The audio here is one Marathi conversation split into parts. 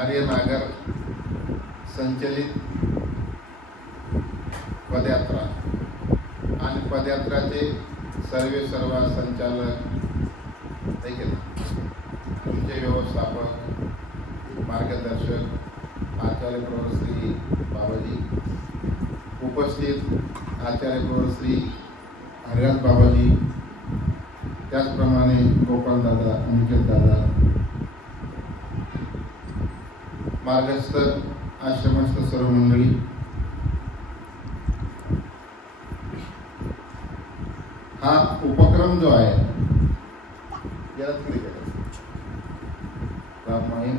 आर्यनागर संचलित पदयात्रा आणि पदयात्राचे सर्व संचालक तुमचे व्यवस्थापक मार्गदर्शक आचार्य प्रवर श्री बाबाजी, उपस्थित आचार्य प्रवर श्री हरिदास बाबाजी, त्याचप्रमाणे गोपाल दादा, अनिकेत दादा, मार्गस्थ आश्रमस्थ सर्व मंडळी, हा उपक्रम जो आहे याला तिकडे राममाई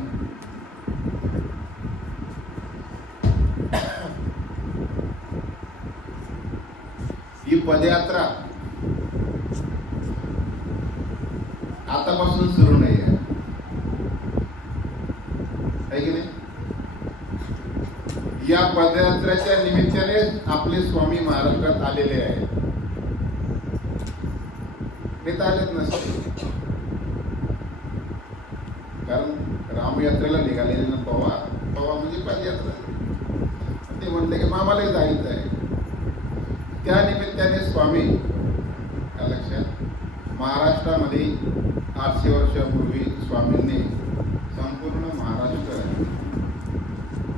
ही पदयात्रा आतापासून सुरू नाही आहे की नाही. या पदयात्रेच्या निमित्ताने आपले स्वामी महाराष्ट्रात आलेले आहेत. ते तर आलेच नसते, कारण रामयात्रेला निघालेले ना पवार म्हणजे पदयात्रा. ते म्हणले की मामाला जायचं आहे. त्या निमित्ताने स्वामी लक्षात महाराष्ट्रामध्ये 800 वर्षापूर्वी स्वामींनी संपूर्ण महाराष्ट्र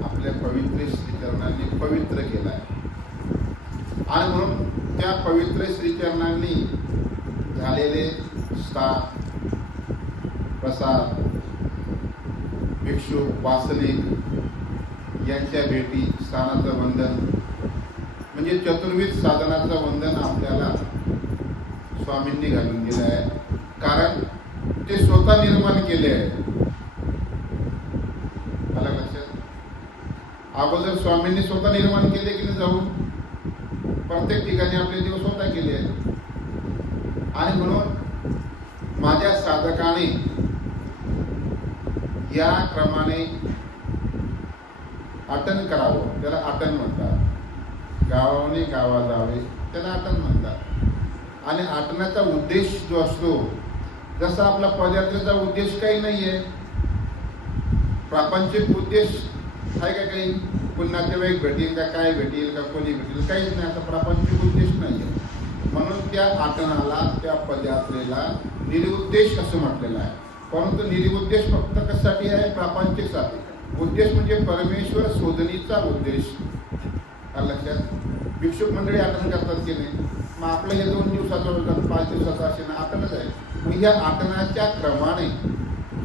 आपल्या पवित्र श्रीचरणांनी पवित्र केला आहे. आणि म्हणून त्या पवित्र श्रीचरणांनी झालेले स्थान, प्रसाद, भिक्षू, वासनिक यांच्या भेटी, स्थानाचं वंदन म्हणजे चतुर्विध साधनाचं वंदन आपल्याला स्वामींनी घालून दिलं आहे. कारण ते स्वतः निर्माण केले आहे. मला लक्षात अगोदर स्वामींनी स्वतः निर्माण केले की नाही, जाऊन प्रत्येक ठिकाणी आपले देव स्वतः केले आहेत. आणि म्हणून माझ्या साधकाने या क्रमाने आटन करावं, त्याला आटन म्हणतात. गावाने गावा जावे त्याला आटन म्हणतात. आणि आटण्याचा उद्देश जो असतो, जसा आपला पदयात्रेचा उद्देश काही नाहीये, प्रापंचिक उद्देश आहे का काही, पुन्हा वेग भेटेल का, काय भेटेल का, कोणी भेटेल, काहीच नाही. आता प्रापंचिक उद्देश नाहीये. म्हणून त्या आटनाला, त्या पदयात्रेला निरुद्देश असं म्हटलेलं आहे. परंतु निरुद्देश फक्त कशासाठी आहे, प्रापंचिकसाठी. उद्देश म्हणजे परमेश्वर शोधणीचा उद्देश. लक्षात भिक्षुक मंडळी आटन करतात की नाही, मग आपलं हे 2 दिवसाचं 5 दिवसाचं असे ना आटनच आहे. मग ह्या आटनाच्या क्रमाने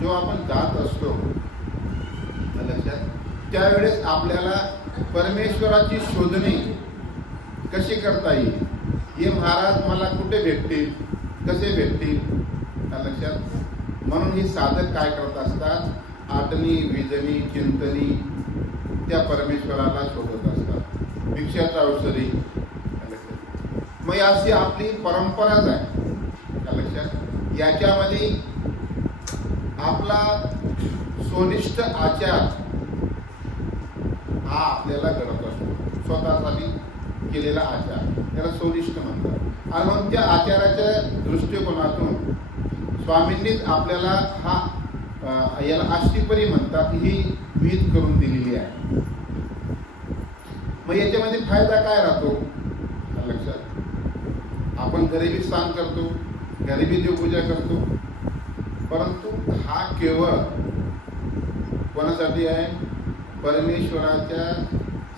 जो आपण जात असतो लक्षात, त्यावेळेस आपल्याला परमेश्वराची शोधणी कशी करता येईल, हे महाराज मला कुठे भेटतील, कसे भेटतील लक्षात. म्हणून हे साधक काय करत असतात, आटणी, विजनी, चिंतनी त्या परमेश्वराला शोधत असतात. भिक्षाचा औषधी मग अशी आपली परंपराच आहे लक्षात. याच्यामध्ये आपला सोनिष्ठ आचार हा आपल्याला घडत असतो. स्वतःसाठी केलेला आचार त्याला सोनिष्ठ म्हणतात. आणि मग त्या आचाराच्या दृष्टिकोनातून स्वामींनीच आपल्याला हा याला अष्टीपरी म्हणतात, ही विध करून दिलेली आहे. मग याच्यामध्ये फायदा काय राहतो लक्षात. आपण गरिबी स्नान करतो, गरिबी देवपूजा करतो, परंतु हा केवळ कोणासाठी आहे, परमेश्वराच्या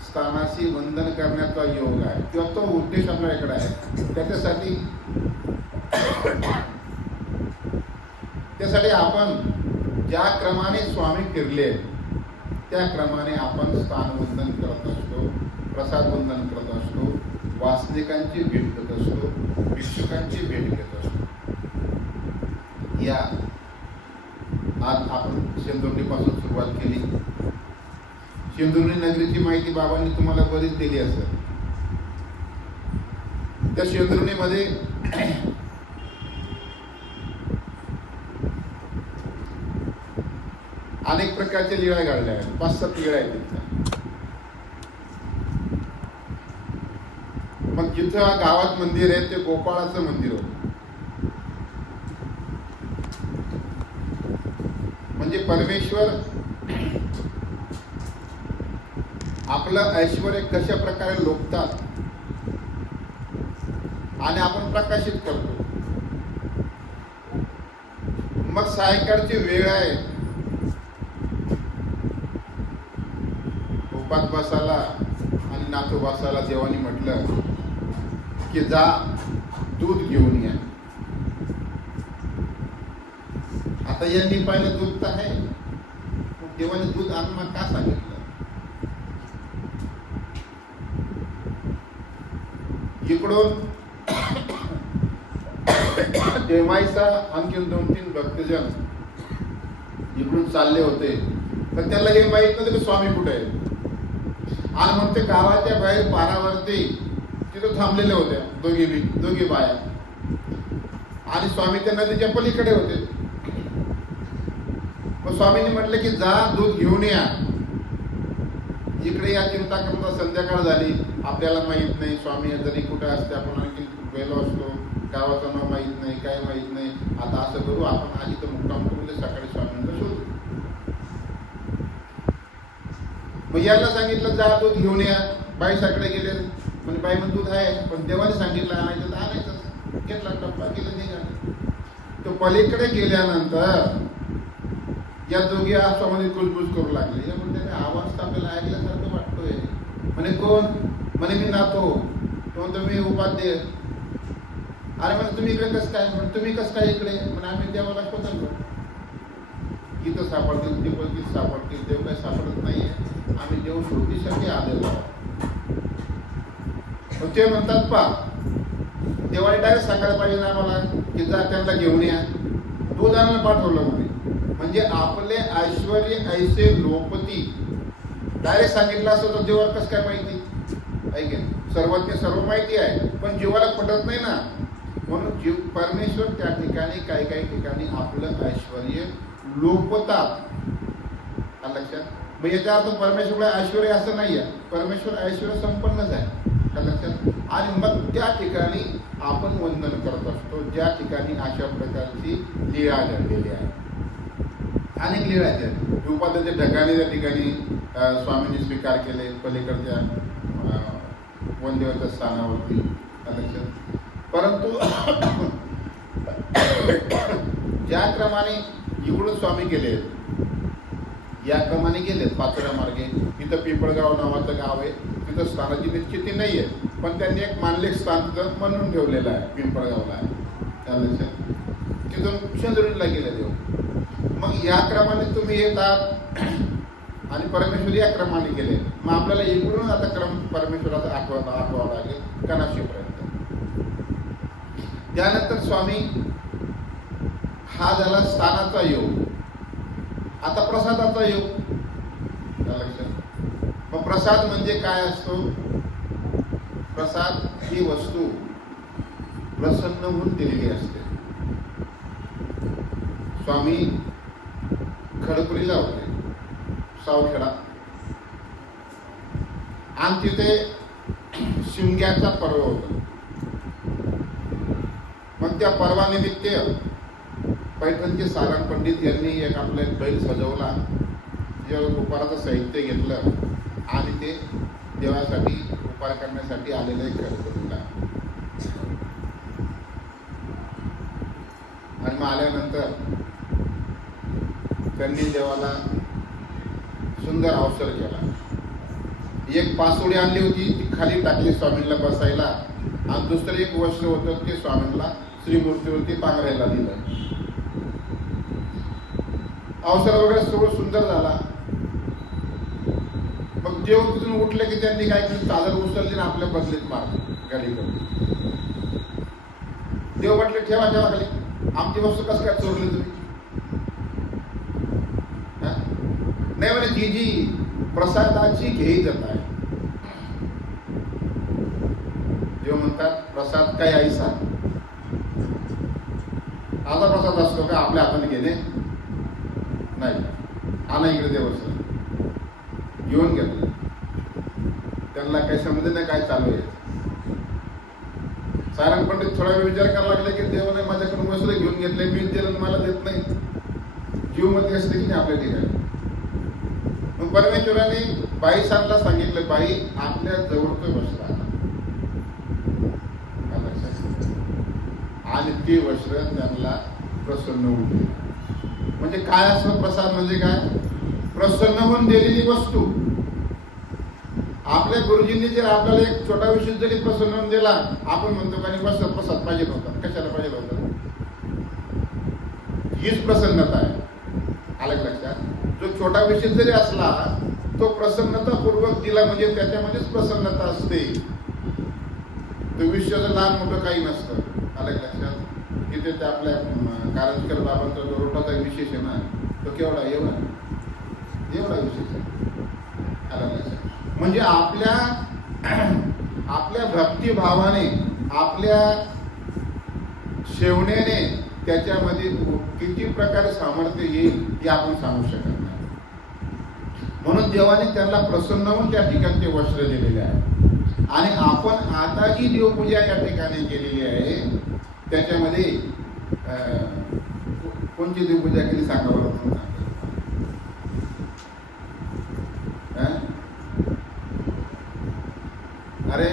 स्थानाशी वंदन करण्याचा योग आहे, किंवा तो उद्देश आपल्याकडे आहे. त्यासाठी आपण ज्या क्रमाने स्वामी फिरले त्या क्रमाने आपण स्थान वंदन करत असतो, प्रसाद वंदन करत असतो, वासनिकांची भेट घेत असतो, भिक्षुकांची भेट घेत असतो. या आज आपण शेंदुर्णीपासून सुरुवात केली. शेंदुर्णी नगरीची माहिती बाबांनी तुम्हाला बरीच दिली असेल. त्या शेंदुर्णीमध्ये अनेक प्रकारच्या लीळा घडल्या आहेत. 5-7 लीळा आहेत तिथं. मग जिथं गावात मंदिर आहे ते गोपाळाचं मंदिर होतं. म्हणजे परमेश्वर आपलं ऐश्वर कशा प्रकारे लोकतात आणि आपण प्रकाशित करतो. मग सायंकाळची वेळ आहे, उपास बसायला आणि नातू बसायला देवानी म्हटलं की जा दूध घेऊन या. आता यांनी पाहिलं दूध तर आहे, देवाने दूध आणणं का सांगितलं? इकडून देवाईचा आणखी 2-3 भक्तजन इकडून चालले होते, पण त्याला हे माहित नव्हतं की स्वामी कुठे आहे. आणि मग ते गावाच्या बाहेर पारावरती तिथं थांबलेले होत्या दोघी बाया, आणि स्वामी त्या नदीच्या पलीकडे होते. मग स्वामींनी म्हटलं की जा दूध घेऊन या. इकडे या चिंता करता संध्याकाळ झाली, आपल्याला माहित नाही स्वामी जरी कुठे असते, आपण आणखी गेलो असतो, गावाचं नाव माहित नाही, काय माहित नाही. आता असं करू, आपण आधी तर मुक्काम करून सकाळी स्वामींना शोधू. मग याला सांगितलं जा दूध घेऊन या. बाई साकडे गेले, म्हणजे बाई म्हणून दूध आहे, पण देवाने सांगितलं आणायचं तर आणायचं. घेतला टप्पा, गेलं निघालं. तो पलीकडे गेल्यानंतर या दोघी स्वामी कुजबुज करू लागले. या म्हणते आवाज तर आपल्याला ऐकल्यासारखं वाटतोय. म्हणे कोण? म्हणे मी नातो. तो म्हणतो मी उपाध्याय. अरे म्हणजे तुम्ही इकडे कसं काय? म्हणजे तुम्ही कसं काय इकडे? म्हणजे आम्ही देवाला शोधलो. इथं सापडतील, तिथं सापडतील, देव काही सापडत नाहीये, आम्ही देव शोधीसाठी आलेलो आहोत. ते म्हणतात पा देवाने डायरेक्ट सांगायला पाहिजे ना आम्हाला की जा त्यांना घेऊन या. दूध आणायला पाठवलं म्हणे. म्हणजे आपले ऐश्वर्य ऐसे लोपती डायरेक्ट सांगितलं असतं तर देवाला कसं काय माहिती? ऐक सर्वज्ञ सर्व माहिती आहे, पण जीवाला पटत नाही ना. म्हणून जीव परमेश्वर त्या ठिकाणी काही ठिकाणी आपलं ऐश्वर्य लोपतात. लक्षात? मग याचा अर्थ परमेश्वरला ऐश्वर्य असं नाही आहे. परमेश्वर ऐश्वर्य संपन्नच आहे. लक्षात? आणि मग त्या ठिकाणी आपण वंदन करत असतो ज्या ठिकाणी अशा प्रकारची लीळा घडलेली आहे. अनेक लीळा आहेत. उपाध्याच्या ढगाने त्या ठिकाणी स्वामींनी स्वीकार केले पलीकडच्या वनदेवाच्या स्थानावरती. लक्षात? परंतु ज्या क्रमाने इकडून स्वामी गेले या क्रमाने गेले पाचोऱ्या मार्गे. तिथं पिंपळगाव नावाचं गाव आहे, तिथं स्थानाची निश्चिती नाही आहे, पण त्यांनी एक मानले स्थान तिथं म्हणून ठेवलेलं आहे, पिंपळगावला आहे. त्या लक्षात? तिथून चंद्रुलीला गेले देव. मग या क्रमाने तुम्ही येतात आणि परमेश्वर या क्रमाने गेले. मग आपल्याला इकडून आता क्रम परमेश्वराचा आठवावा लागेल कनाशीपर्यंत. त्यानंतर स्वामी हा झाला स्थानाचा योग. आता प्रसादाचा योग. लक्षात? मग प्रसाद म्हणजे काय असतो? प्रसाद ही वस्तू प्रसन्न होऊन दिलेली असते. स्वामी खडपुरीला होते, सावखेडा, आणि तिथे शिमग्याचा पर्व होता. मग त्या पर्वानिमित्त पैठणचे सारंग पंडित यांनी एक आपला एक बैल सजवला, जे उपाराचं साहित्य घेतलं आणि ते देवासाठी उपार करण्यासाठी आलेलं एक खडपुरीला. आणि मग आल्यानंतर त्यांनी देवाला सुंदर अवसर केला. एक पासोडी आणली होती, ती खाली टाकली स्वामींना बसायला, आणि दुसरं एक वस्त्र होतं ते स्वामींना श्रीमूर्तीवरती पांघरायला दिलं. अवसर वगैरे सगळं सुंदर झाला. मग देव तिथून उठले की त्यांनी काय केलं, चादर उचलली ना आपल्या बदलीत मारली गाडीकडे. देव म्हटले ठेवा ठेवा खाली, आमची वस्तू कसं काय चोरली तुम्ही? नाही म्हणे जी जी प्रसादाची घेई जात आहे. देव म्हणतात प्रसाद काय ऐसा? आता प्रसाद असतो का आपल्या हाताने घेणे? नाही. आणा इकडे देवस्थान घेऊन घेतलं. त्यांना काही समजलं नाही काय चालू आहे. सारंग पंडित थोडा वेळ विचार करायला लागले की देवाने माझ्याकडून वस्त्र घेऊन घेतले, मी दिलं मला देत नाही. जीव मध्ये असते की नाही आपल्या ठिकाणी. मग परमेश्वराने बाईसांना सांगितलं, बाई आपल्या जवळचं वस्त्र आणा. आणि ते वस्त्र त्यांना प्रसन्न होऊन दिलं. म्हणजे काय असं प्रसाद म्हणजे काय? प्रसन्न होऊन दिलेली वस्तू. आपल्या गुरुजींनी जर आपल्याला एक छोटा विषय जरी प्रसन्न होऊन दिला, आपण म्हणतो का वस्त्र प्रसाद पाहिजे होता. कशाला पाहिजे होता? हीच प्रसन्नता आहे. आलं लक्षात? जो छोटा विषय जरी असला तो प्रसन्नतापूर्वक दिला म्हणजे त्याच्यामध्येच प्रसन्नता असते. तो विषयाचं लहान मोठं काही नसतं. आलं लक्षात? तिथे ते आपल्या कारंजकर बाबांचा जो रोटाचा विशेष आहे ना, तो केवढा? एवढा विशेष आहे. आलं लक्षात? म्हणजे आपल्या भक्तिभावाने, आपल्या शेवण्याने त्याच्यामध्ये किती प्रकारे सामर्थ्य येईल हे आपण सांगू शकत नाही. म्हणून देवाने त्यांना प्रसन्न होऊन त्या ठिकाणी ते वस्त्र दिलेले आहे. आणि आपण आता जी देवपूजा या ठिकाणी केलेली आहे त्याच्यामध्ये कोणती देवपूजा केली सांगा बरं. अरे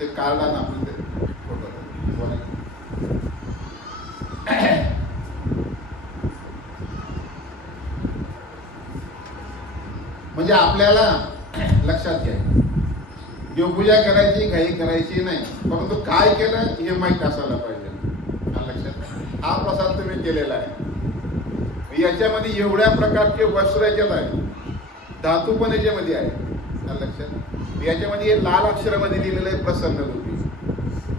ते कार्डा ना आपलं ते फोटो म्हणजे आपल्याला लक्षात घ्या, देवपूजा करायची घाई करायची नाही, परंतु काय केलं हे माहीत असायला पाहिजे. लक्षात? हा प्रसाद तुम्ही केलेला आहे. याच्यामध्ये एवढ्या प्रकारचे वस्त्र याच्यात आहे, धातू पण याच्यामध्ये आहे. लक्षात? याच्यामध्ये हे लाल अक्षरामध्ये लिहिलेलं आहे प्रसन्न रूपी.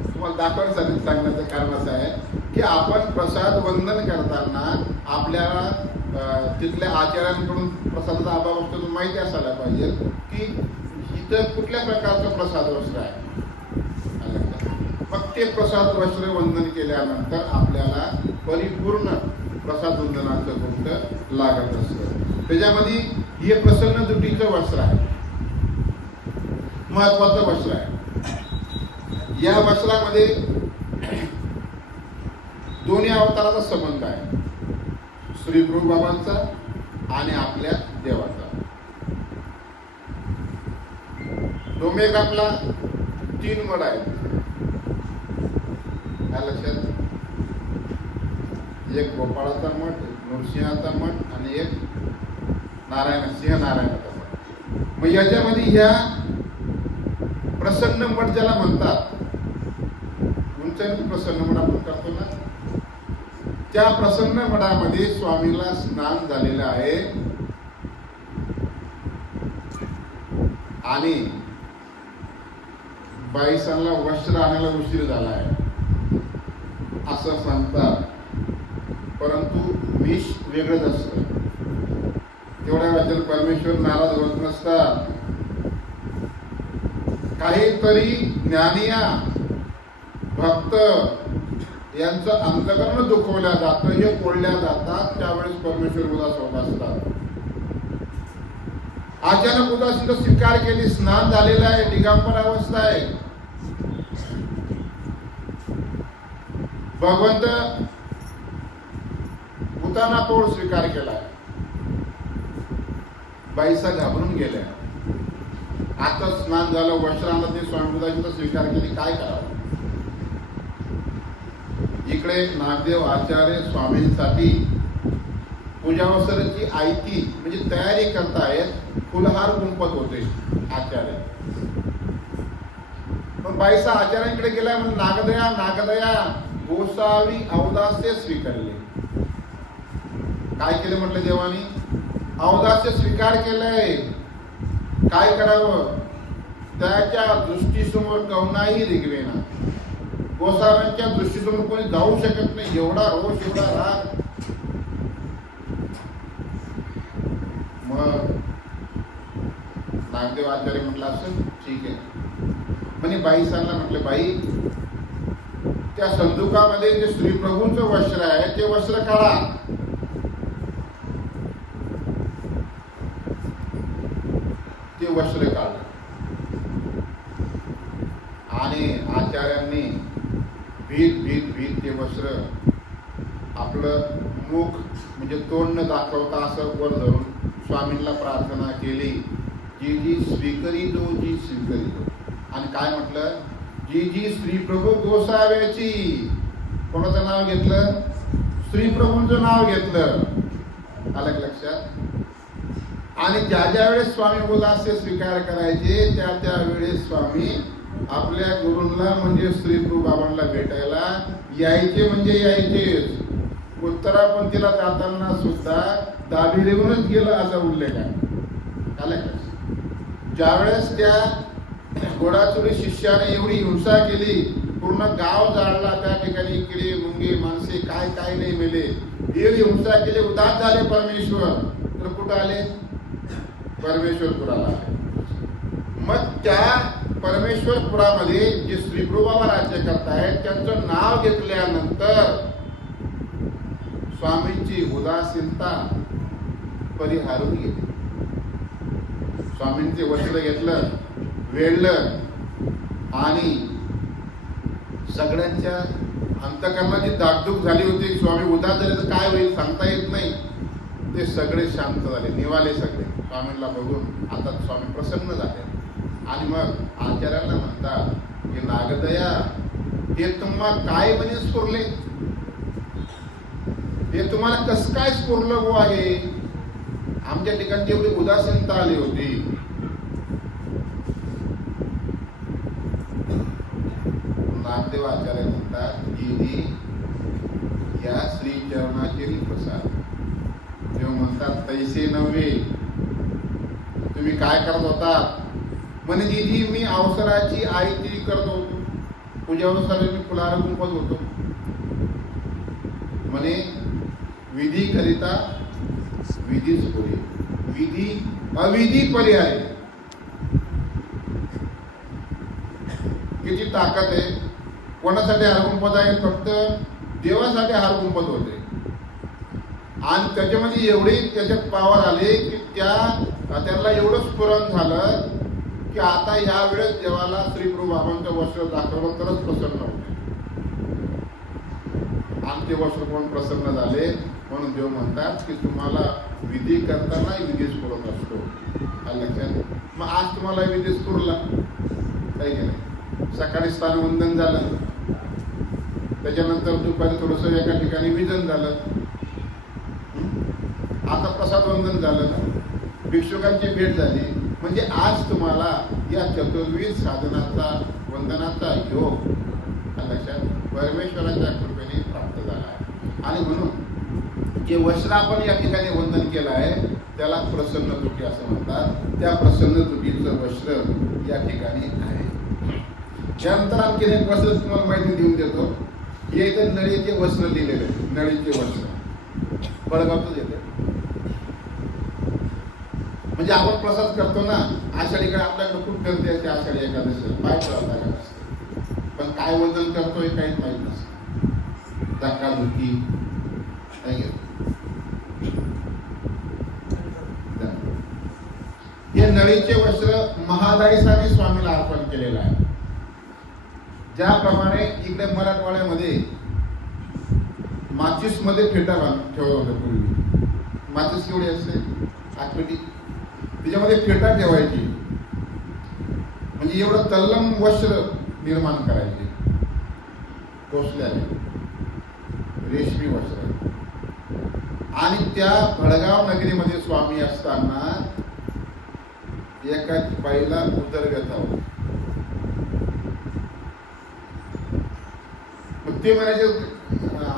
तुम्हाला दाखवण्यासाठी सांगण्याचं कारण असं आहे की आपण प्रसाद वंदन करताना आपल्याला तिथल्या आचार्यांकडून प्रसादाचा अभाव असतो माहिती असायला पाहिजे की इथं कुठल्या प्रकारचं प्रसाद वस्त्र आहे. मग ते प्रसाद वस्त्र वंदन केल्यानंतर आपल्याला परिपूर्ण प्रसाद वंदनाचं गोष्ट लागत असतं. त्याच्यामध्ये हे प्रसन्न दुटीचं वस्त्र आहे, महत्वाचं वस्त्र आहे. या वस्त्रामध्ये दोन्ही अवताराचा संबंध आहे, श्री प्रभू बाबांचा आणि आपल्या देवाचा. डोमेक आपला 3 मठ आहेत. काय लक्षात? एक गोपाळाचा मठ, एक नृसिंहाचा मठ आणि एक सिंह नारायणाचा मठ. मग याच्यामध्ये ह्या प्रसन्न मठ ज्याला म्हणतात, उंच प्रसन्न मठ आपण करतो ना, त्या प्रसन्न मठामध्ये स्वामीला स्नान झालेलं आहे आणि बाईसांना वस्त्र आणायला उशीर झाला आहे असं सांगतात. परंतु विष वेगळंच असतं. तेवढ्या वाचन परमेश्वर नाराज होत नसतात. काहीतरी ज्ञानिया भक्त यांचं अंतकरण दुखवल्या जातं, हे कोळल्या जातात, त्यावेळेस परमेश्वर उदास होत असतात. अचानक उदासीनं स्वीकार केली, स्नान झालेलं आहे, दिगंबर अवस्था आहे, भगवंत उताना पोळ स्वीकार केलाय. बाईसा घाबरून गेल्या. आता स्नान झालं, वस्त्रांना ते स्वामी उदासीनं स्वीकार केली, काय करावं? इकडे नागदेव आचार्य स्वामींसाठी पूजावस्त्राची आयती म्हणजे तयारी करतायत, फुलहार गुंपत होते आचार्य. पण बाईसा आचार्यांकडे गेलाय म्हणजे नागदया गोसावी अवदास्य स्वीकारले. काय केलं म्हटलं देवानी? अवदास्य स्वीकार केलंय. काय करावं? त्याच्या दृष्टीसमोर कवनाही रिगवेना. गोसाव्यांच्या दृष्टीसमोर कोणी जाऊ शकत नाही, एवढा रोष, एवढा राग. मग नागदेव आचार्य म्हटलं असं ठीक आहे. म्हणे बाईसांना म्हटलं, बाई त्या संदुकामध्ये जे श्री प्रभूंचं वस्त्र आहे ते वस्त्र काढा. ते वस्त्र काढलं आणि आचार्यांनी भीत ते वस्त्र आपलं मुख म्हणजे तोंड न दाखवता असं वर धरून स्वामींना प्रार्थना केली, जी जी स्वीकरितो जी स्वीकरितो. आणि काय म्हटलं, जी जी श्री प्रभू गोसाव्याची. कोणाचं नाव घेतलं? श्री प्रभूंचं नाव घेतलं. आलं लक्षात? आणि ज्या ज्या वेळेस स्वामी उदास्य स्वीकार करायचे त्या त्या वेळेस स्वामी आपल्या गुरूंना म्हणजे श्री प्रभू बाबांना भेटायला यायचे, म्हणजे यायचेच. उत्तरापंथीला जाताना सुद्धा दाभिदेऊनच गेलं असा उल्लेख आहे. आलं का? ज्यावेळेस त्या घोडाचोरी शिष्याने एवढी हिंसा केली, पूर्ण गाव जाळला, त्या ठिकाणी किडे मुंगे माणसे काय काय नाही मेले, एवढी हिंसा केली, उदास झाले परमेश्वर, तर कुठं आले? परमेश्वरपुराला आले. मग त्या परमेश्वरपुरामध्ये जे श्री प्रभू बाबा राज्य करतायत त्यांचं नाव घेतल्यानंतर स्वामींची उदासीनता परिहारून गेली. स्वामींचे वस्त्र घेतलं, वेळलं, आणि सगळ्यांच्या अंतःकरणाची दागदुग झाली होती. स्वामी उदास झाले तर काय होईल सांगता येत नाही. ते सगळे शांत झाले, निवाले सगळे. स्वामींना बघून आता स्वामी प्रसन्न झाले. आणि मग आचार्याला म्हणतात की नागदया, हे तुम्हा काय म्हणे स्फुरले? हे तुम्हाला कसं काय स्फुरलं हो आहे? आमच्या ठिकाणी एवढी उदासीनता आली होती. नामदेव आचार्य म्हणतात की या श्री चरणाचे प्रसाद. जेव्हा म्हणतात तैसे नव्हे, तुम्ही काय करत होता? म्हणे दीदी मी अवसराची आयती करत होतो, पूजानुसार मी फुलार गुंफत होतो. म्हणे विधी करिता विधीच पुरे, विधी अविधी पर्याय. किती ताकद आहे! कोणासाठी हार गुंफत आहे? फक्त देवासाठी हार गुंफत होते. आणि त्याच्यामध्ये एवढी त्याच्यात पावर आली की त्यांना एवढं स्फुरण झालं की आता ह्या वेळेस देवाला श्री प्रभू बाबांचं वस्त्र दाखवलं तरच प्रसन्न होते. आणि ते वस्त्र कोण प्रसन्न झाले, म्हणून देव म्हणतात की तुम्हाला विधी करताना विधी स्फुरत असतो. लक्षात? मग आज तुम्हाला विधी स्फुरला काही नाही. सकाळी स्थानवंदन झालं, त्याच्यानंतर दुपारी थोडस एका ठिकाणी विजन झालं, आता प्रसाद वंदन झालं, भिक्षुकांची भेट झाली. म्हणजे आज तुम्हाला या चतुर्विध साधनाचा वंदनाचा योग लक्षात परमेश्वराच्या कृपेने प्राप्त झाला आहे. आणि म्हणून जे वस्त्र आपण या ठिकाणी वंदन केलं आहे त्याला प्रसन्न तुटी असं म्हणतात. त्या प्रसन्न तुटीचं वस्त्र या ठिकाणी आहे. त्यानंतर आणखी एक वस्त्र तुम्हाला माहिती देऊन देतो. हे इथे नळीचे वस्त्र लिहिलेले, नळीचे वस्त्र बळगावच येते. म्हणजे आपण प्रसाद करतो ना, आषाढीकडे आपल्याकडे खूप गर्दी असते. आषाढी एकादशीला पाय पडायला असते, पण काय वजन करतोय काहीच माहित नसतं. धक्काधुक्की हे नळीचे वस्त्र महादाईसाने स्वामीला अर्पण केलेलं आहे. ज्याप्रमाणे इकडे मराठवाड्यामध्ये माचीस मध्ये फेटा ठेवत होतं पूर्वी. माचीस केवढी असते? आठपेटी, त्याच्यामध्ये फेटा ठेवायची. म्हणजे एवढं तल्लम वस्त्र निर्माण करायचे, कोसल्याने रेशमी वस्त्र. आणि त्या भडगाव नगरीमध्ये स्वामी असताना एका बाईला उदरव्यथा होती. मग ते म्हणायचे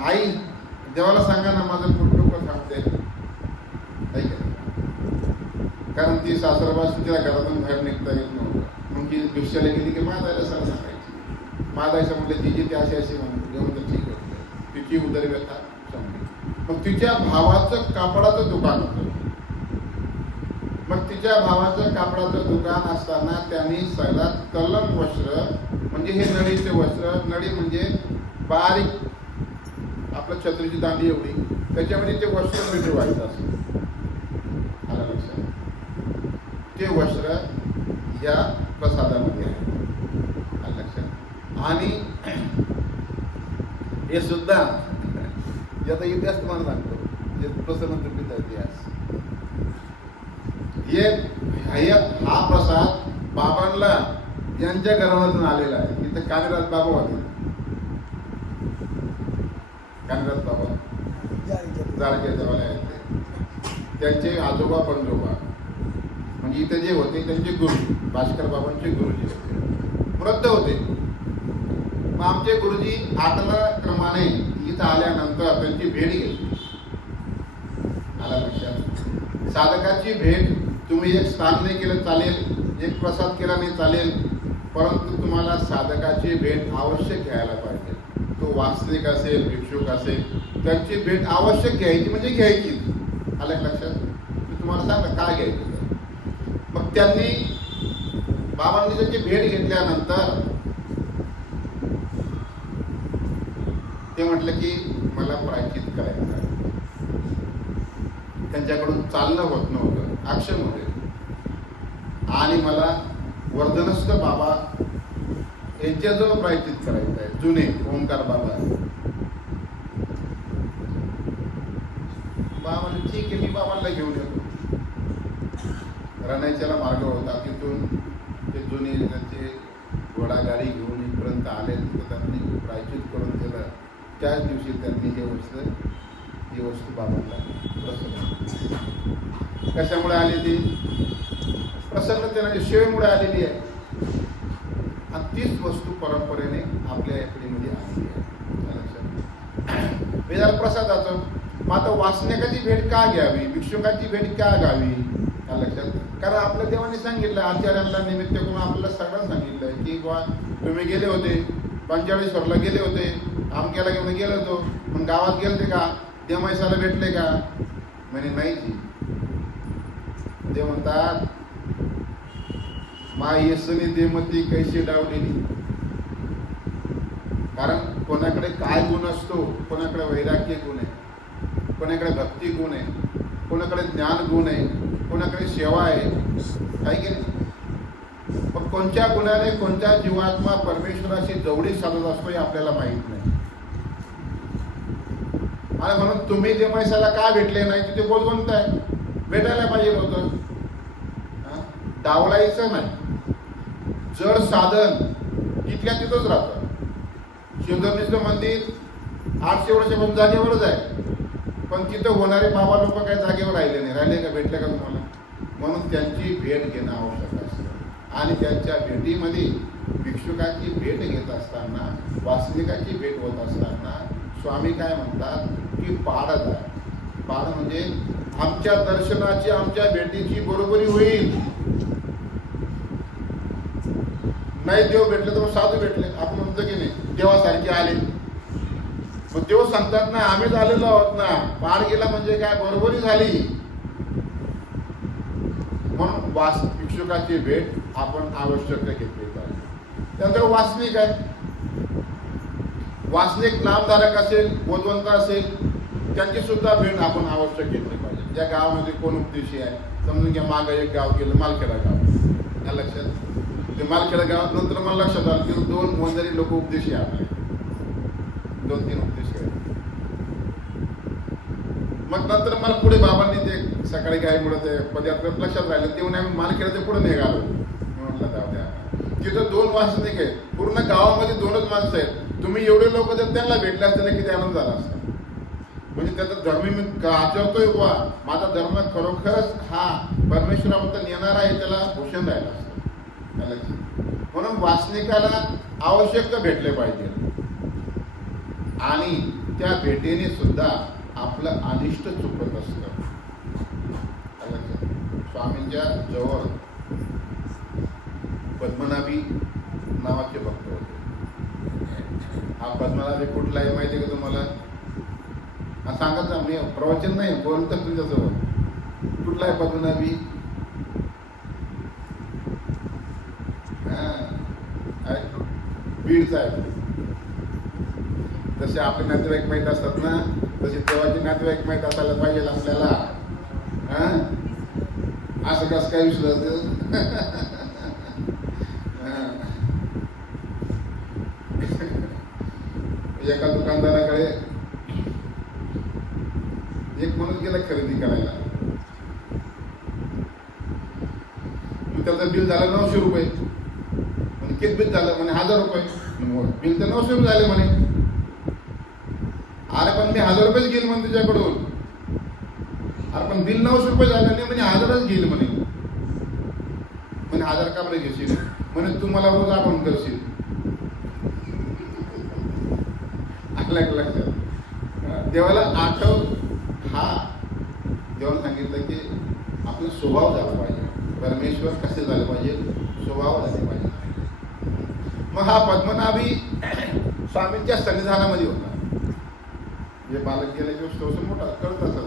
आई देवाला सांगा ना माझं कुटुंब थांबते. कारण ती सासरवास तिला घरातून बाहेर निघता येत नव्हतं. मग ती भिक्षाला गेली की मादायला सर सांगायची. मादायचं म्हटलं तिची ती अशी म्हणते, घेऊन तर ठीक होतं. तिची उदरव्यथा संपली. मग तिच्या भावाचं कापडाचं दुकान होतं. मग तिच्या भावाचं कापडाचं दुकान असताना त्यांनी सगळ्यात तलम वस्त्र म्हणजे हे नळीचे वस्त्र. नळी म्हणजे बारीक आपलं छत्रीची दांडी एवढी, त्याच्यामध्ये ते वस्त्र मिळवायचं असं. आलं लक्षात? ते वस्त्र या प्रसादामध्ये आहे. आलं लक्षात? आणि हे सुद्धा याचा इतिहास तुम्हाला सांगतो, जे प्रसन्न तुटीचा इतिहास. हा प्रसाद बाबांना यांच्या घरामधून आलेला आहे. इथं कानिराज बाबा होते, कानिराज बाबा जाळके जवळ आहेत त्यांचे आजोबा पंजोबा, म्हणजे इथे जे होते त्यांचे गुरु भास्कर बाबांचे गुरुजी होते, वृद्ध होते. मग आमचे गुरुजी 8व्या क्रमाने इथं आल्यानंतर त्यांची भेट घेतली. आला लक्षात? साधकाची भेट तुम्ही एक स्नान नाही केलं चालेल, एक प्रसाद केला नाही चालेल, परंतु तुम्हाला साधकाची भेट आवश्यक घ्यायला पाहिजे. तो वास्तविक असेल, भिक्षुक असेल, त्यांची भेट आवश्यक घ्यायची म्हणजे घ्यायची. आलं लक्षात? मी तुम्हाला सांगलं काय घ्यायचं. मग त्यांनी बाबांनी त्याची भेट घेतल्यानंतर ते म्हटलं की मला प्रायश्चित करायचं आहे. त्यांच्याकडून चालणं होत नव्हतं, अक्षम होते, आणि मला वर्धनस्थ बाबा यांच्याजवळ प्रायश्चित करायचं आहे. जुने ओंकार बाबा. बाबा ठीक आहे, मी बाबांना घेऊन येतो. रणायच्याला मार्ग होता, तिथून ते जुने त्यांचे घोडागाडी घेऊन इथपर्यंत आले. तिथं त्यांनी प्रायश्चित करून दिलं. त्याच दिवशी त्यांनी ही वस्तू बाबांना प्रसन्न. कशामुळे आली ती? प्रसन्नतेने, शेवेमुळे आलेली आहे. आणि तीच वस्तू परंपरेने आपल्या याकडीमध्ये आलेली आहे. वेदाल प्रसादाचं मग आता वाचण्याची भेट का घ्यावी, भिक्षुकाची भेट का घ्यावी? लक्षात? कारण आपल्या देवाने सांगितलं, आचार्यांना निमित्त करून आपल्याला सगळं सांगितलंय की बा तुम्ही गेले होते, पंचाळीसवरला गेले होते, आमक्याला घेऊन गेलो होतो, मग गावात गेलते का, देवमायसाला भेटले का? म्हणे नाही जी. देव म्हणतात मा येसनी देमती कैशी डावलेली. कारण कोणाकडे काय गुण असतो, कोणाकडे वैराग्य गुण आहे, कोणाकडे भक्ती गुण आहे, कोणाकडे ज्ञान गुण आहे, कोणाकडे सेवा आहे, काय की नाही? पण कोणत्या गुणाने कोणत्या जीवात्मा परमेश्वराशी जवळीक साधत असतो हे आपल्याला माहित नाही. आणि म्हणून तुम्ही जे मैसाला का भेटले नाही तिथे बोलवंत आहे, भेटायला पाहिजे होतं. डावलायचं नाही. जड साधन तिथल्या तिथंच राहतं. शिवधरणीचं मंदिर 800 वर्ष पण जागेवरच आहे, पण तिथं होणारे बाबा लोक काही जागेवर राहिले नाही. राहिले का? भेटले का तुम्हाला? म्हणून त्यांची भेट घेणं आवश्यक असतं. आणि त्यांच्या भेटीमध्ये भिक्षुकाची भेट घेत असताना, वासनिकाची भेट होत असताना स्वामी काय म्हणतात की पाडत आहे. पाड म्हणजे आमच्या दर्शनाची, आमच्या भेटीची बरोबरी होईल. नाही देव भेटले तर मग साधू भेटले, आपण म्हणतो की नाही देवासारखे आले. मग देव सांगतात ना आम्हीच आलेलो आहोत ना, पार गेला म्हणजे काय, बरोबरी झाली. म्हणून भिक्षुकाची भेट आपण आवश्यक घेतली पाहिजे. त्यानंतर वासनिक आहे. वासनिक नामधारक असेल, बोधवंत असेल, त्यांची सुद्धा भेट आपण आवश्यक घेतली पाहिजे. ज्या गावामध्ये कोण उपदेशी आहे, समजून घ्या मागं एक गाव गेलं मालखेडा गाव, या लक्षात. ते मालखेडा गावात नंतर मला लक्षात आलं की 2 वंजारी लोक उपदेशी आपले, 2-3 उपदेशी आहेत. मग नंतर मला पुढे बाबांनी ते सकाळी गायमुळे ते पदयात्रेत लक्षात राहिलं, ते म्हणे आम्ही मालखेड्याच्या पुढे निघालो. म्हटलं जाऊ द्या, तिथं 2 वासनिक आहेत, पूर्ण गावामध्ये 2च माणसं आहेत. तुम्ही एवढे लोक जर त्यांना भेटले असते किती आनंद झाला असता. म्हणजे त्याचा धर्म मी आचरतोय बुवा, माझा धर्म खरोखरच हा परमेश्वराबद्दल येणार आहे, त्याला भूषण द्यायला असतं. म्हणून वासनिकाला आवश्यक भेटले पाहिजे. आणि त्या भेटीने सुद्धा आपलं अनिष्ट चुकत असतं. स्वामींच्या जवळ पद्मनाभी नावाचे भक्त होते. हा पद्मनाभी कुठला आहे माहिती आहे का तुम्हाला? हा सांगत ना, मी प्रवचन नाही बोलतो तुमच्याजवळ. कुठला आहे पद्मनाभी? बीडचा आहे. जसे आपले नातेवाईक माहीत असतात ना, तसे देवाचे नातेवाईक माहीत असायला पाहिजे आपल्याला. असं कसं काय विसरत? एका दुकानदाराकडे एक माणूस गेला खरेदी करायला. त्याचं बिल झालं 900 रुपये. म्हणजे किती बिल झालं? म्हणे 1000 रुपये. बिल तर 900 रुपये झाले म्हणे. अरे पण मी 1000 रुपयेच घेईल म्हणे तुझ्याकडून. अरे पण बिल 900 रुपये झालं नाही म्हणे, 1000च घेईल म्हणे. म्हणे 1000 का बरं घेशील? म्हणे तू मला रोज आठवण करशील. लक्षात देवाला आठव. हा देवाला सांगितलं की आपला स्वभाव झाला पाहिजे. परमेश्वर कसे झाले पाहिजे? स्वभाव झाले पाहिजे. मग हा पद्मनाभी स्वामींच्या सन्निधानामध्ये होता. जे बालक गेल्या दिवस मोठा कळत असेल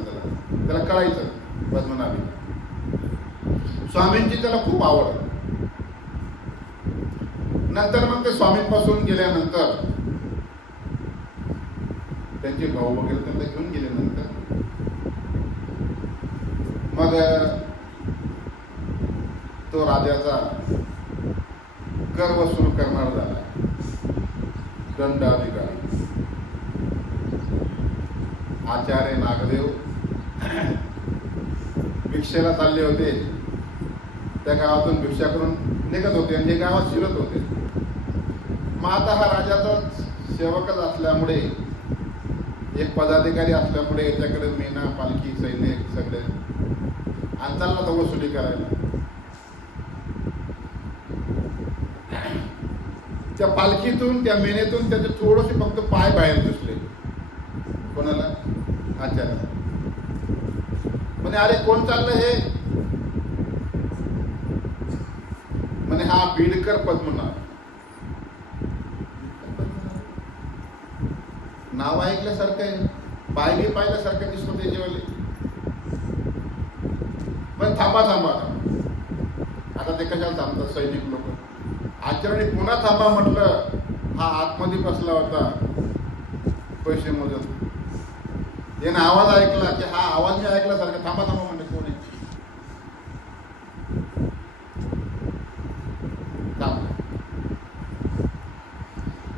त्याला कळायचं पद्मनाभी. स्वामींची त्याला खूप आवड. नंतर मग ते स्वामींपासून गेल्यानंतर त्यांचे भाऊ वगैरे त्यांना घेऊन गेल्यानंतर मग तो राजाचा कर वसूल करणार झाला. दंडाधिकारी आचार्य नागदेव भिक्षेला चालले होते. त्या गावातून भिक्षा करून निघत होते आणि गावात शिरत होते. मग आता हा राजाचा सेवकच असल्यामुळे, एक पदाधिकारी असल्यामुळे याच्याकडे मेना पालखी सैन्य सगळे आणि चालला तो वसुली करायला. त्या पालखीतून त्या मेनेतून त्याचे थोडेसे फक्त पाय बाहेर दिसले. कोणाला? आचार्य. म्हणे अरे कोण चाललं हे? म्हणे हा बीडकर पद्मनाभ. नाव ऐकल्यासारखं आहे, पायही पाहिल्यासारखं दिसतो त्याच्यावाले. पण थांबा आता ते कशाला थांबतात सैनिक लोक? आचार्याने पुन्हा थांबा म्हटलं. हा आतमध्ये बसला होता पैसे मोजत. याने आवाज ऐकला की हा आवाज मी ऐकल्यासारखं थांबा म्हणते. कोण आहे?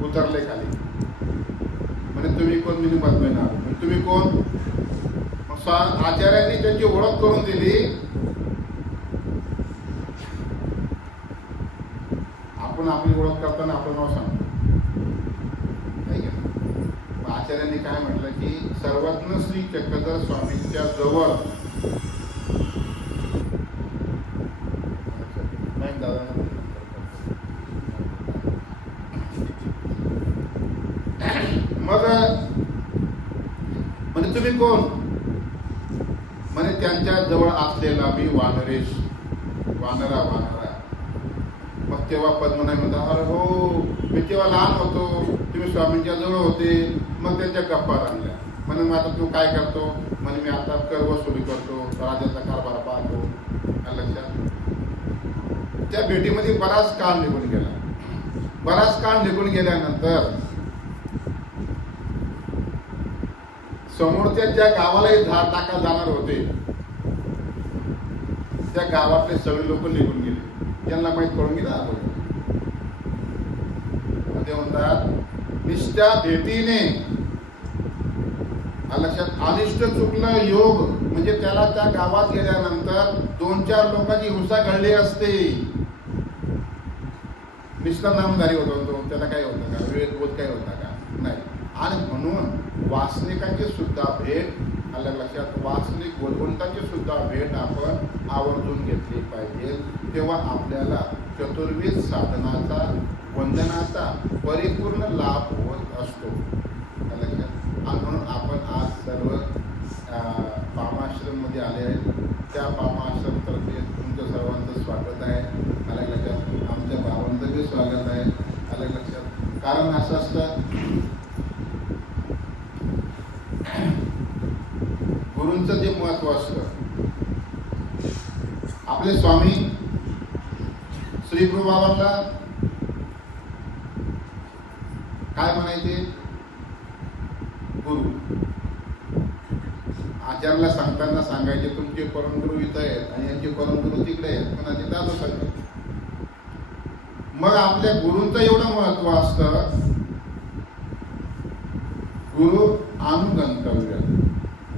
उतरले खाली. म्हणजे तुम्ही कोण? मी पद्मनाभ. तुम्ही कोण? मग आचार्यांनी त्यांची ओळख करून दिली. आपण आपली ओळख करताना आपलं नाव सांगतो. आचार्यांनी काय म्हटलं की सर्वज्ञ श्री चक्रधर स्वामींच्या जवळ मग म्हणजे तुम्ही कोण? म्हणे त्यांच्या जवळ असलेला मी वानरेश, वानरा. मग तेव्हा पद्मनाभ म्हणतात अरे हो, मी तेव्हा लहान होतो, तुम्ही स्वामींच्या जवळ होते. मग त्यांच्या गप्पा रंगल्या. म्हणे मग आता तू काय करतो? म्हणे मी आता कर वसुली करतो, राजाचा कारभार पाहतो. लक्षात. त्या भेटीमध्ये बराच काळ निघून गेला. बराच काळ निघून गेल्यानंतर समोरच्या ज्या गावालाही झाड टाका जाणार होते त्या गावातले सगळे लोक निघून गेले. त्यांना माहीत पडून गेला. ते म्हणतात निष्ठा भेटीने लक्षात. अनिष्ट चुकलं योग म्हणजे त्याला त्या गावात गेल्यानंतर 2-4 लोकांची हिंसा घडली असते. निष्ठा नामधारी होता तो, त्याला काय होतं का? विवेक बोध काय होता का? नाही. आणि म्हणून वासनिकांची सुद्धा भेट लक्षात, वासनिक भगवंताची सुद्धा भेट आपण आवर्जून घेतली पाहिजे. तेव्हा आपल्याला चतुर्वेद साधनाचा, वंदनाचा परिपूर्ण लाभ होत असतो. लक्षात. आणि म्हणून आपण आज सर्व पामाश्रममध्ये आले आहेत. त्या पामाश्रमतर्फे तुमचं सर्वांचं स्वागत आहे. आलं लक्षात. आमच्या भावांचंही स्वागत आहे. आलं लक्षात. कारण असं असतं गुरूंचं जे महत्व असतं. आपले स्वामी श्री गुरु बाबांना काय म्हणायचे? गुरु. आचार्याला सांगताना सांगायचे तुमचे परमगुरु इथं आहेत आणि यांचे परमगुरु तिकडे आहेत. पण आधी दादू सांगतात. मग आपल्या गुरूंचं एवढं महत्व असतं. गुरु अनुगंतव्य,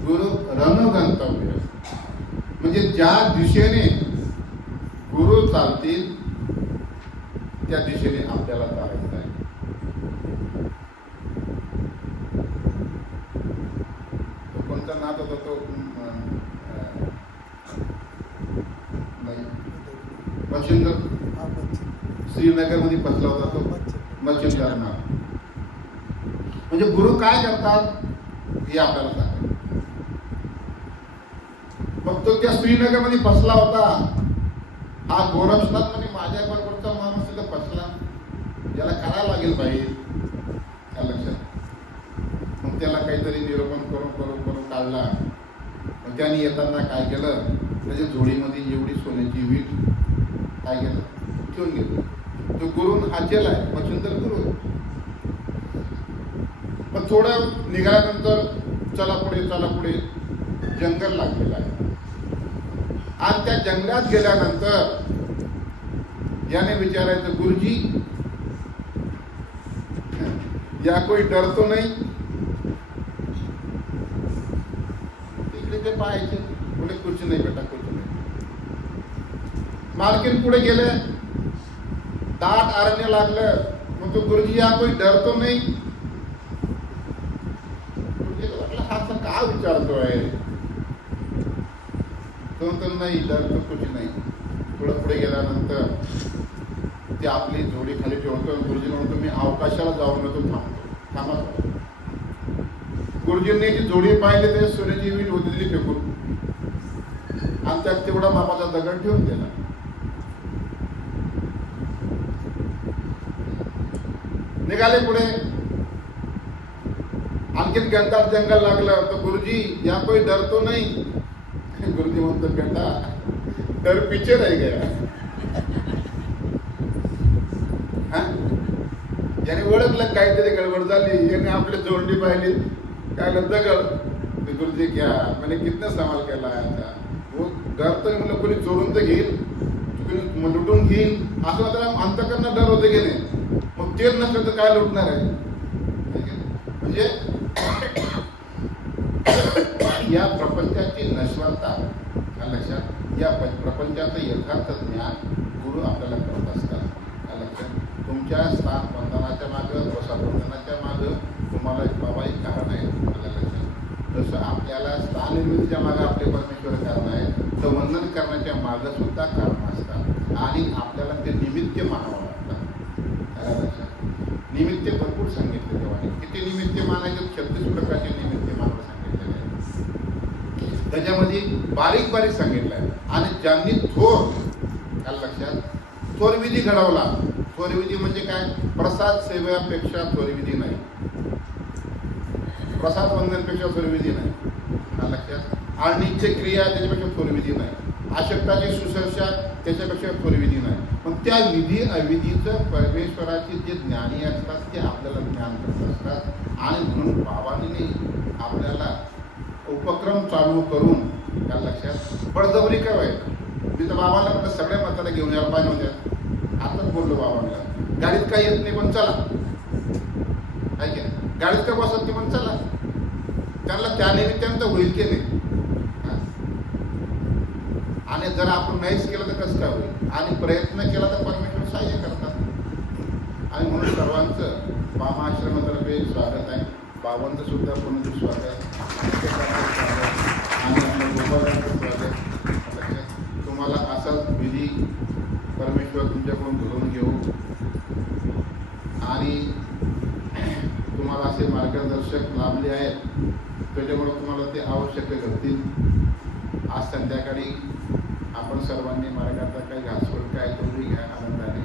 गुरु रणगंतव्य. म्हणजे ज्या दिशेने गुरु चालतील त्या दिशेने आपल्याला चालायचं आहे. तो कोणता नाद होता तो नाही मच्छिंद्र श्रीनगर मध्ये फसला होता तो मच्छिंद्र नाद. म्हणजे गुरु काय करतात हे आपल्याला सांगतात. मग तो त्या श्रीनगर मध्ये फसला होता. हा गोरक्षनाथ मध्ये माझ्या बरोबरचा माणूस तिथं फसला, याला करायला लागेल पाहिजे त्या लक्षात. मग त्याला काहीतरी निरूपण करून करून करून काढला. मग त्याने येताना काय केलं, त्याच्या जोडीमध्ये एवढी सोन्याची वीट काय केलं ठेवून घेतलं. तो गुरु हाचेला आहे, मच्छिंद्र गुरु. पण थोडं निघाल्यानंतर चला पुढे जंगल लागलेलं आहे. आणि त्या जंगलात गेल्यानंतर याने विचारायचं, गुरुजी या कोई डर तो नाही. तिकडे ते पाहायचे, पुढे कुछ नाही बेटा, कुछ नाही. मालकीन पुढे गेले, दाट अरण्य लागलं. मग तो गुरुजी या कोई डर तो नाही. हा काय विचारतोय, तो तर नाही डर तो कुछ नाही. थोडं पुढे गेल्यानंतर ते आपली जोडी खाली ठेवतो. गुरुजी म्हणतो मी अवकाशाला जाऊन येतो, थांबा. गुरुजींनी जी जोडी पाहिली ते सोन्याची वीट होती दिली फेकून, आणि त्यात तेवढा मापाचा दगड ठेवून दिला. निघाले पुढे. आणखीन घंटात जंगल लागलं. तर गुरुजी या कोई डर तो नाही. गुरुजी म्हणतो बेटा डर पीछे रह गया. याने ओळखलं काहीतरी गडबड झाली. याने आपली जोडणी पाहिली, काय दगड. गुरुजी क्या मैंने कितना सवाल केला आता, वो डर तर म्हणलं कोणी चोरून तर घेईल, कोणी लुटून घेईल, असं त्याला अंतकरणात डर होते की नाही. मग तेच नसलं तर काय लुटणार आहे. म्हणजे या प्रपंचाची नश्वरता लक्षात, या प्रपंचाचं यथार्थ ज्ञान गुरु आपल्याला करत असतात लक्षात. तुमच्या स्थान बंधनाच्या मागं, प्रसादबंधनाच्या मागं तुम्हाला बाबा एक कारण आहे माझ्या लक्षात. जसं आपल्याला स्थान निर्मितीच्या मागं आपले परमेश्वर कारण आहे, तर वंदन करण्याच्या मागं सुद्धा कारण असतात. आणि आपल्याला ते निमित्त मानावं लागतं लक्षात. निमित्त भरपूर सांगितले तेव्हा. किती निमित्त मानायचे, 36 प्रकारचे निमित्त मानायला सांगितलेले आहे. त्याच्यामध्ये बारीक बारीक सांगितलं आहे. आणि ज्यांनी थोर लक्षात थोर विधी घडवला. थोर विधी म्हणजे काय, प्रसाद सेवेपेक्षा थोर विधी नाही, प्रसाद वंदनपेक्षा थोर विधी नाही लक्षात. आळणीची क्रिया त्याच्यापेक्षा थोर विधी नाही, आशक्ताची शुश्रूषा त्याच्यापेक्षा थोर विधी नाही. पण त्या विधी अविधीचं परमेश्वराचे जे ज्ञानी असतात ते आपल्याला ज्ञान करत असतात. आणि म्हणून बाबांनी आपल्याला उपक्रम चालू करून त्या लक्षात बळजबरी काय व्हायचं. मी तर बाबांना म्हटलं सगळ्या म्हातारा घेऊन यायला पाहिजे होत्या. आताच बोललो बाबांना, गाडीत काही येत नाही पण चला, काय की गाडीत काय बसत नाही पण चला. त्यांना त्या निमित्तानं तर होईल की नाही. आणि जर आपण नाहीच केलं तर कसं काय होईल. आणि प्रयत्न केला तर परमेश्वर सहाय्य करतात. आणि म्हणून सर्वांचं मामा आश्रमातर्फे स्वागत आहे. बाबांचं सुद्धा पुन्हा स्वागत आणि आपल्या गोपाळांचं स्वागत. तुम्हाला असाच विधी परमेश्वर तुमच्याकडून घडवून घेऊ आणि तुम्हाला असे मार्गदर्शक लाभले आहेत, त्याच्यामुळे तुम्हाला ते आवश्यक घडतील. आज संध्याकाळी आपण सर्वांनी मार्गाचा काही घासवड काय तो घ्या आनंदाने.